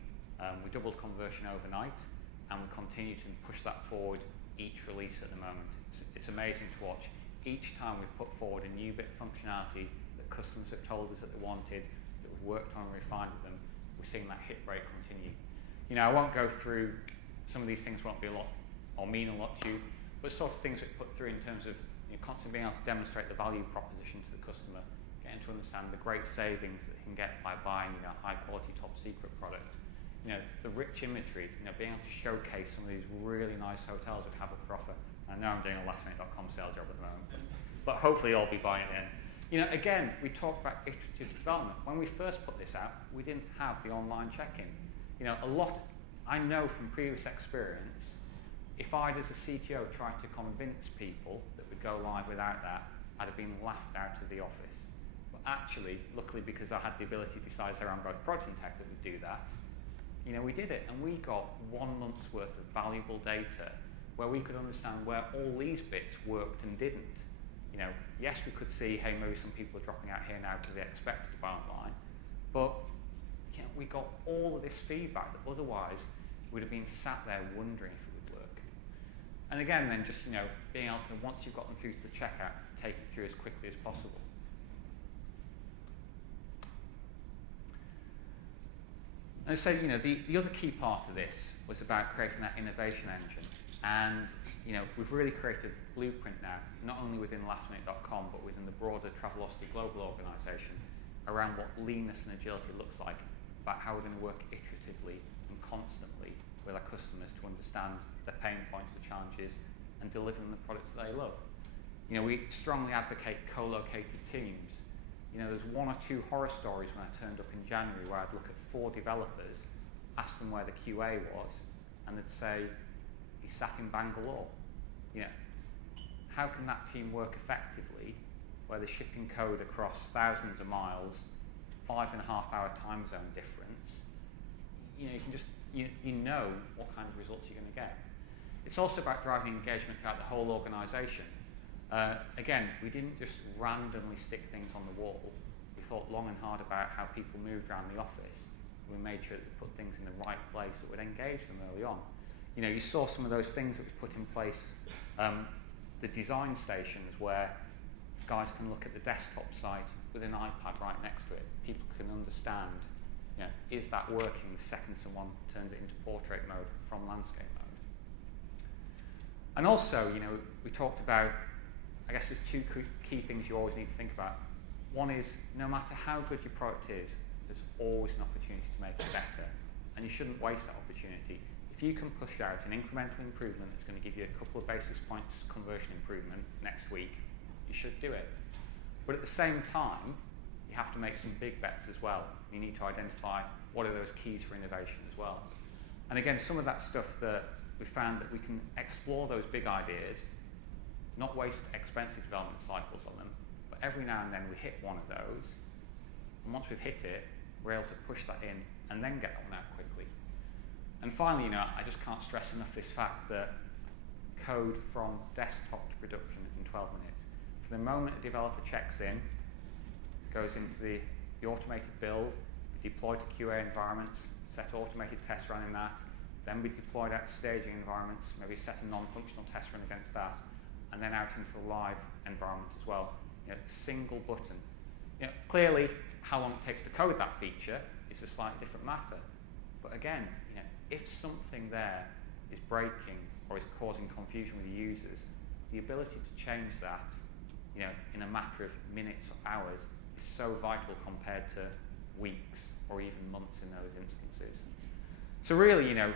We doubled conversion overnight, and we continue to push that forward each release at the moment. It's amazing to watch. Each time we put forward a new bit of functionality that customers have told us that they wanted, that we've worked on and refined with them, we're seeing that hit rate continue. I won't go through, some of these things won't be a lot, or mean a lot to you, but sort of things that we put through in terms of constantly being able to demonstrate the value proposition to the customer, getting to understand the great savings that they can get by buying a high quality top secret product. The rich imagery, being able to showcase some of these really nice hotels we have at offer. I know I'm doing a lastminute.com sales job at the moment, but hopefully I'll be buying it in. Again, we talked about iterative development. When we first put this out, we didn't have the online check-in. I know from previous experience, if I'd as a CTO tried to convince people that we'd go live without that, I'd have been laughed out of the office. But actually, luckily, because I had the ability to decide around both product and tech that we'd do that, we did it, and we got 1 month's worth of valuable data where we could understand where all these bits worked and didn't. Yes, we could see, hey, maybe some people are dropping out here now because they expected to buy online, but we got all of this feedback that otherwise would have been sat there wondering if it would work. And again, then just being able to, once you've got them through to the checkout, take it through as quickly as possible. And so, the other key part of this was about creating that innovation engine. And, we've really created a blueprint now, not only within lastminute.com, but within the broader Travelocity global organization, around what leanness and agility looks like. about how we're going to work iteratively and constantly with our customers to understand their pain points, their challenges, and deliver them the products that they love. You know, we strongly advocate co-located teams. You know, there's 1 or 2 horror stories when I turned up in January where I'd look at 4 developers, ask them where the QA was, and they'd say, he's sat in Bangalore. You know, how can that team work effectively where they're shipping code across thousands of miles, 5.5-hour time zone difference? You know, you can just, you know what kind of results you're going to get. It's also about driving engagement throughout the whole organisation. Again, we didn't just randomly stick things on the wall. We thought long and hard about how people moved around the office. We made sure that we put things in the right place that would engage them early on. You know, you saw some of those things that we put in place, the design stations where guys can look at the desktop site with an iPad right next to it. People can understand, you know, is that working the second someone turns it into portrait mode from landscape mode. And also, you know, we talked about, I guess there's 2 key things you always need to think about. One is, no matter how good your product is, there's always an opportunity to make it better, and you shouldn't waste that opportunity. If you can push out an incremental improvement that's going to give you a couple of basis points conversion improvement next week, you should do it. But at the same time, you have to make some big bets as well. You need to identify what are those keys for innovation as well. And again, some of that stuff that we found that we can explore those big ideas, not waste expensive development cycles on them, but every now and then we hit one of those, and once we've hit it, we're able to push that in and then get that one out quickly. And finally, you know, I just can't stress enough this fact that code from desktop to production in 12 minutes. For the moment a developer checks in, goes into the automated build, be deployed to QA environments, set automated tests running that, then be deployed out to staging environments, maybe set a non-functional test run against that, and then out into the live environment as well. You know, single button. You know, clearly, how long it takes to code that feature is a slightly different matter. But again, you know, if something there is breaking or is causing confusion with the users, the ability to change that, you know, in a matter of minutes or hours is so vital compared to weeks or even months in those instances. So really, you know,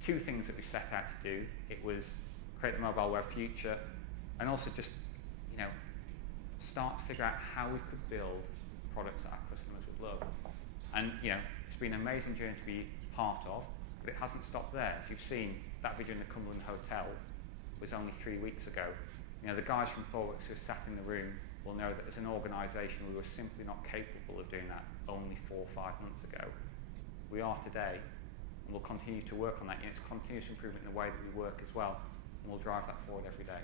2 things that we set out to do. It was create the mobile web future, and also just, you know, start to figure out how we could build products that our customers would love. And, you know, it's been an amazing journey to be part of, but it hasn't stopped there. As you've seen, that video in the Cumberland Hotel was only 3 weeks ago. You know, the guys from Thoughtworks who are sat in the room will know that as an organisation, we were simply not capable of doing that only 4 or 5 months ago. We are today, and we'll continue to work on that. You know, it's continuous improvement in the way that we work as well, and we'll drive that forward every day.